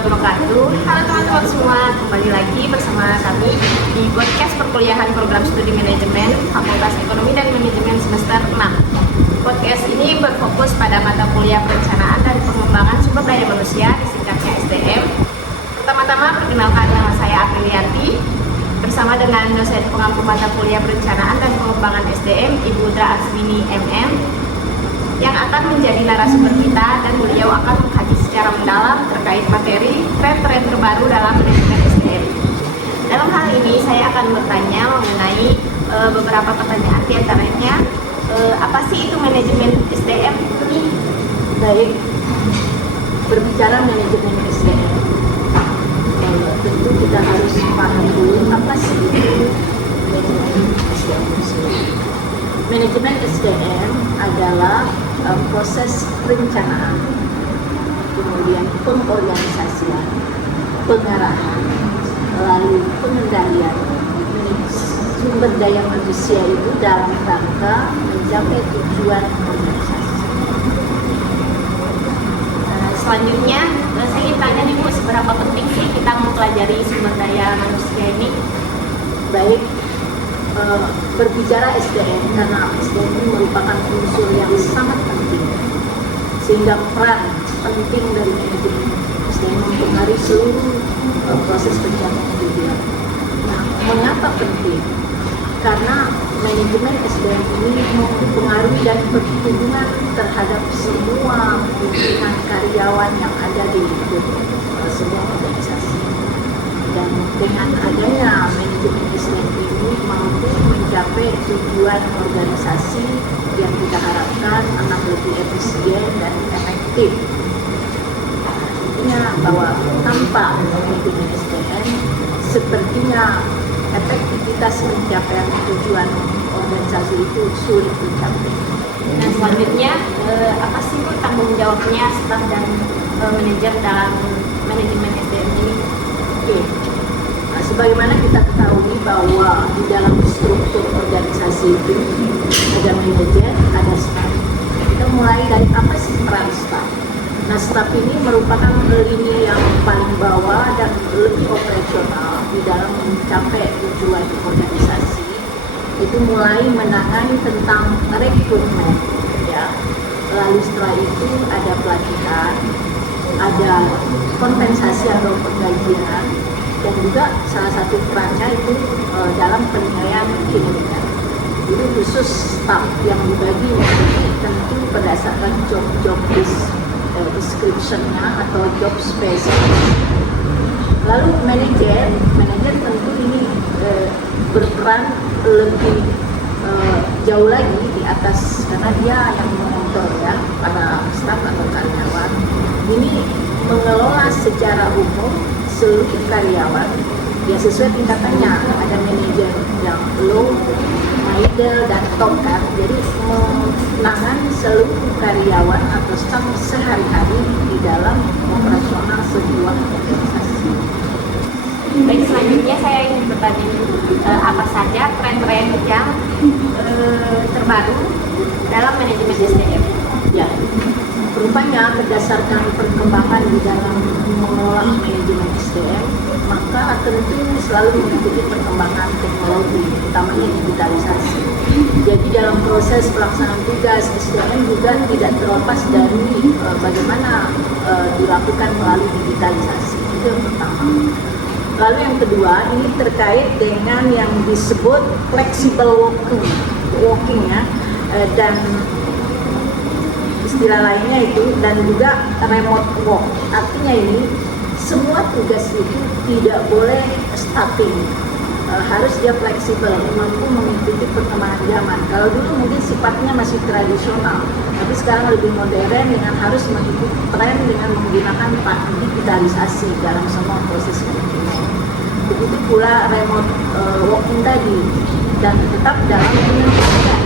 wabarakatuh. Halo teman-teman semua, kembali lagi bersama kami di podcast perkuliahan program studi manajemen Fakultas Ekonomi dan Manajemen semester 6. Podcast ini berfokus pada mata kuliah perencanaan dan pengembangan sumber daya manusia, disingkatnya SDM. Pertama-tama perkenalkan, nama saya Aprilianti bersama dengan dosen pengampu mata kuliah perencanaan dan pengembangan SDM Ibu Dra Asmini MM yang akan menjadi narasumber kita, dan beliau akan mengkaji secara mendalam terkait materi tren-tren terbaru dalam manajemen SDM. Dalam hal ini saya akan bertanya mengenai beberapa pertanyaan, diantaranya apa sih itu manajemen SDM ini? Baik, berbicara manajemen SDM, tentu kita harus paham dulu apa sih itu manajemen SDM. Manajemen SDM adalah proses perencanaan, kemudian pengorganisasian, pengarahan, lalu pengendalian sumber daya manusia itu dalam rangka mencapai tujuan organisasi. Selanjutnya, saya ingin tanya nih Bu, seberapa penting sih kita mempelajari sumber daya manusia ini? Baik, berbicara SDM, karena SDM ini merupakan unsur yang sangat penting, sehingga peran penting dari manajemen SDM mempengaruhi seluruh proses pencapaian tujuan. Nah, mengapa penting? Karena manajemen SDM ini mempengaruhi dan berhubungan terhadap semua pimpinan karyawan yang ada di sebuah organisasi. Dan dengan adanya manajemen SDM ini mampu mencapai tujuan organisasi yang kita harapkan akan lebih efisien dan efektif. Artinya bahwa tanpa manajemen SDM, sepertinya efektivitas pencapaian tujuan organisasi itu sulit dicapai. Nah, selanjutnya apa sih Bu tanggung jawabnya staf dan manajer dalam manajemen SDM ini? Oke. Nah, sebagaimana kita ketahui bahwa di dalam struktur organisasi itu ada manajer, ada staf. Kita mulai dari apa sih peran staf? Nah, staf ini merupakan lini yang paling bawah dan lebih operasional di dalam mencapai tujuan organisasi. Itu mulai menangani tentang rekrutmen, ya. Lalu setelah itu ada pelatihan, ada kompensasi atau penggajian, dan juga salah satu perannya itu dalam penilaian kinerja. Itu khusus staf yang dibagi tentu berdasarkan job description-nya atau job spesifik. Lalu manajer tentu ini berperan lebih jauh lagi di atas, karena dia yang mengontrol ya para staf atau karyawan. Ini mengelola secara umum seluruh karyawan ya sesuai tingkatannya. Ada manajer yang low, middle, dan top kan. Jadi menangani seluruh karyawan atau staf sehari-hari di dalam operasional sebuah organisasi. Baik, selanjutnya saya ingin bertanya apa saja tren-tren yang terbaru dalam manajemen SDM? Ya, rupanya berdasarkan perkembangan di dalam mengelola manajemen SDM, maka tentu selalu mengikuti perkembangan teknologi, utamanya digitalisasi. Jadi dalam proses pelaksanaan tugas SDM juga tidak terlepas dari bagaimana dilakukan melalui digitalisasi. Itu yang pertama. Lalu yang kedua, ini terkait dengan yang disebut flexible working ya, dan istilah lainnya itu, dan juga remote work. Artinya ini semua tugas itu tidak boleh static, harus dia fleksibel, mampu mengikuti perkembangan zaman. Kalau dulu mungkin sifatnya masih tradisional, tapi sekarang lebih modern dengan harus mengikuti tren dengan menggunakan digitalisasi dalam semua proses kerja. Begitu pula remote working tadi, dan tetap dalam penelitian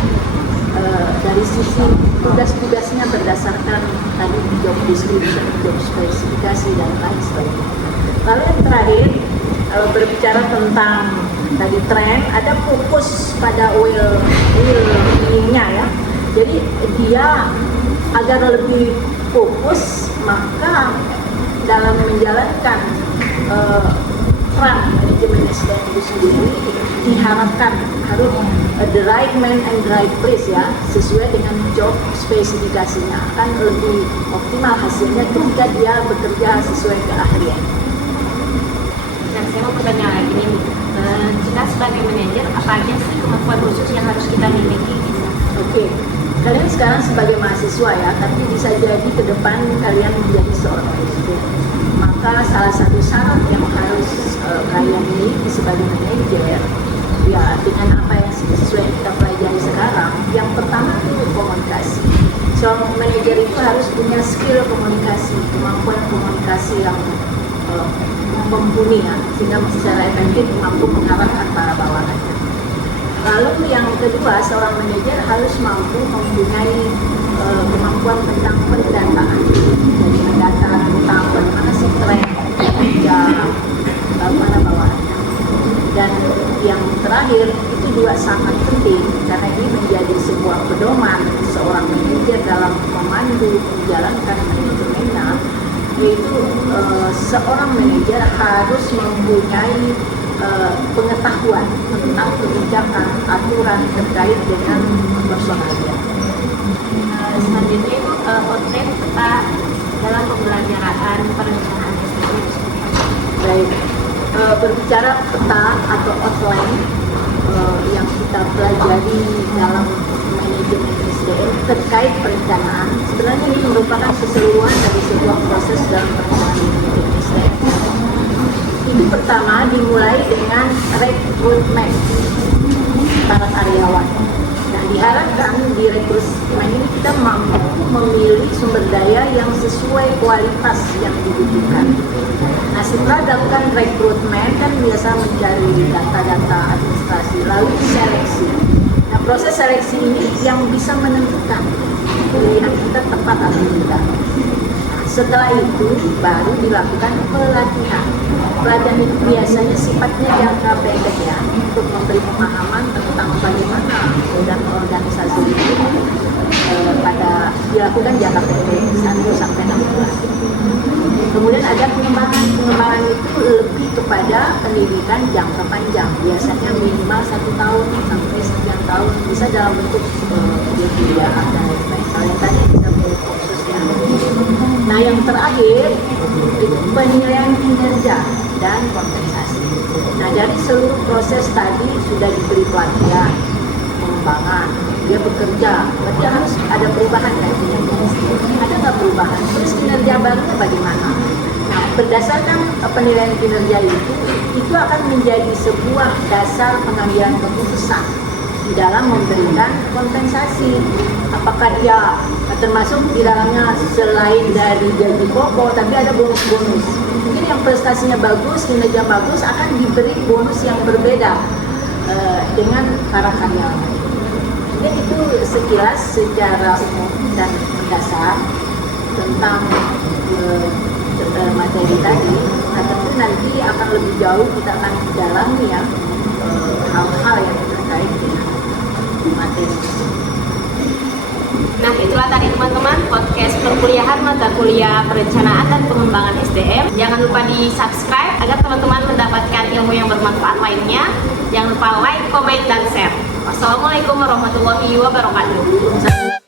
dari sisi tugas-tugasnya berdasarkan tadi job description, job spesifikasi, dan lain sebagainya. Lalu yang terakhir, kalau berbicara tentang tadi tren, ada fokus pada will-nya ya. Jadi dia agar lebih fokus, maka dalam menjalankan peran manajemen SDM itu sendiri diharapkan harus the right man and the right place ya, sesuai dengan job spesifikasinya, akan lebih optimal hasilnya ketika dia bekerja sesuai keahlian. Nah, saya mau bertanya lagi nih, kita sebagai manajer apa aja sih kemampuan khusus yang harus kita miliki? Oke, kalian sekarang sebagai mahasiswa ya, tapi bisa jadi ke depan kalian menjadi seorang manajer. Maka salah satu syarat yang harus kalian miliki sebagai manajer, ya dengan apa yang sesuai yang kita pelajari sekarang, yang pertama itu komunikasi. Seorang manajer itu harus punya skill komunikasi, kemampuan komunikasi yang mumpuni ya, sehingga secara efektif mampu mengarahkan para bawahannya. Lalu yang kedua, seorang manajer harus mampu mempunyai kemampuan tentang pendataan. Jadi mendata tentang bagaimana sih tren kerja para bawahannya. Dan yang terakhir itu juga sangat penting karena ini menjadi sebuah pedoman seorang manajer dalam memandu menjalankan manajemennya, yaitu seorang manajer harus mempunyai pengetahuan tentang kebijakan aturan terkait dengan personalnya. Selanjutnya itu outline peta dalam pembelajaran perencanaan SDM. Baik, berbicara peta atau outline yang kita pelajari dalam manajemen SDM terkait perencanaan, sebenarnya ini merupakan keseluruhan dari sebuah proses dalam perencanaan manajemen SDM. Itu pertama dimulai dengan rekrutmen para karyawan. Nah, diharapkan di rekrutmen ini kita mampu memilih sumber daya yang sesuai kualitas yang dibutuhkan. Nah, setelah dilakukan rekrutmen kan biasa mencari data-data administrasi, lalu seleksi. Nah, proses seleksi ini yang bisa menentukan pilihan kita tepat atau tidak. Setelah itu baru dilakukan pelatihan. Pelatihan itu biasanya sifatnya jangka pendek ya, untuk memberi pemahaman tentang bagaimana dan organisasi itu pada dilakukan jangka pendek 1 sampai 6 bulan. Kemudian ada pengembangan itu lebih kepada pendidikan jangka panjang, biasanya minimal 1 tahun sampai 9 tahun, bisa dalam bentuk kuliah dan lain-lain. Kalian tadi bisa menjadi kursusnya. Nah, yang terakhir itu penilaian kinerja dan kompensasi. Nah, dari seluruh proses tadi sudah diberi pelatihan, pengembangan, dia bekerja, berarti harus ada perubahan kan kinerjanya. Ada nggak perubahan? Terus kinerja barunya bagaimana? Nah, berdasarkan penilaian kinerja itu akan menjadi sebuah dasar pengambilan keputusan di dalam memberikan kompensasi. Apakah dia termasuk di dalamnya selain dari gaji pokok, tapi ada bonus-bonus. Mungkin yang prestasinya bagus, kinerja bagus akan diberi bonus yang berbeda dengan para karyawan. Jadi itu sekilas secara umum dan mendasar tentang materi tadi. Nah, tentu nanti akan lebih jauh kita akan dalami ya hal-hal yang terkait dengan materi. Nah, itulah tadi teman-teman podcast perkuliahan mata kuliah perencanaan dan pengembangan SDM. Jangan lupa di subscribe agar teman-teman mendapatkan ilmu yang bermanfaat lainnya. Jangan lupa like, komen, dan share. Wassalamualaikum warahmatullahi wabarakatuh.